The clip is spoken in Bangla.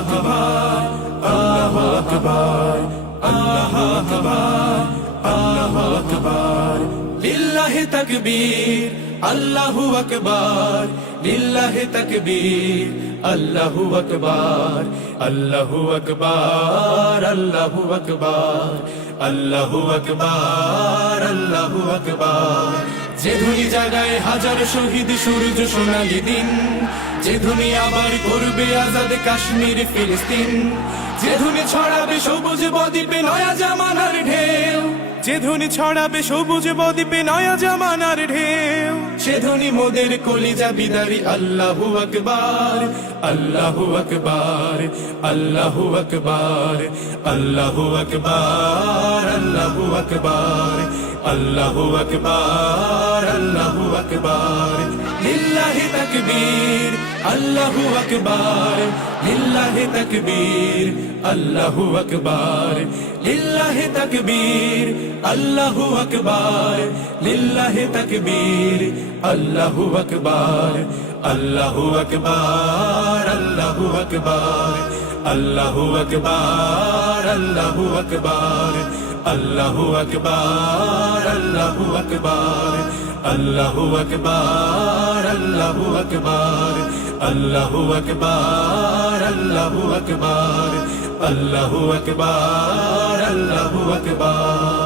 আকবার, আল্লাহু আকবার, আল্লাহু আকবার, আল্লাহু আকবার। লিল্লাহি তাকবীর, আল্লাহু আকবার, লিল্লাহি তাকবীর, আল্লাহু আকবার, আল্লাহু আকবার, আল্লাহু আকবার, আল্লাহু আকবার, আল্লাহু আকবার। যে ধুনি জাগায় হাজার শহীদ সূর্য সোনালি দিন, যে ধুনি আবার করবে আজাদ কাশ্মীর ফিলিস্তিন, যে ধুনি ছড়াবে সবুজ বদ্বীপে নয়া জামানার ঢেউ, যে ধুনি ছড়াবে সবুজ বদ্বীপে নয়া জামানার ঢেউ, সে ধুনি মোদের কলিজা বিদারি আল্লাহু আকবার, আল্লাহু আকবার, আল্লাহু আকবার, আল্লাহু আকবার, আল্লাহু আকবার, আল্লাহু আকবার, আল্লাহু আকবার। লিল্লাহি তাকবীর, আল্লাহু আকবার, লিল্লাহি তাকবীর, আল্লাহু আকবার, লিল্লাহি তাকবীর, আল্লাহু আকবার, লিল্লাহি তাকবীর, আল্লাহু আকবার, আল্লাহু আকবার, আল্লাহু আকবার, আল্লাহু আকবার, আল্লাহু আকবার, আল্লাহু আকবার, আল্লাহু আকবার, আল্লাহু আকবার, আল্লাহু আকবার, আল্লাহু আকবার, আল্লাহু আকবার, আল্লাহু আকবার, আল্লাহু আকবার।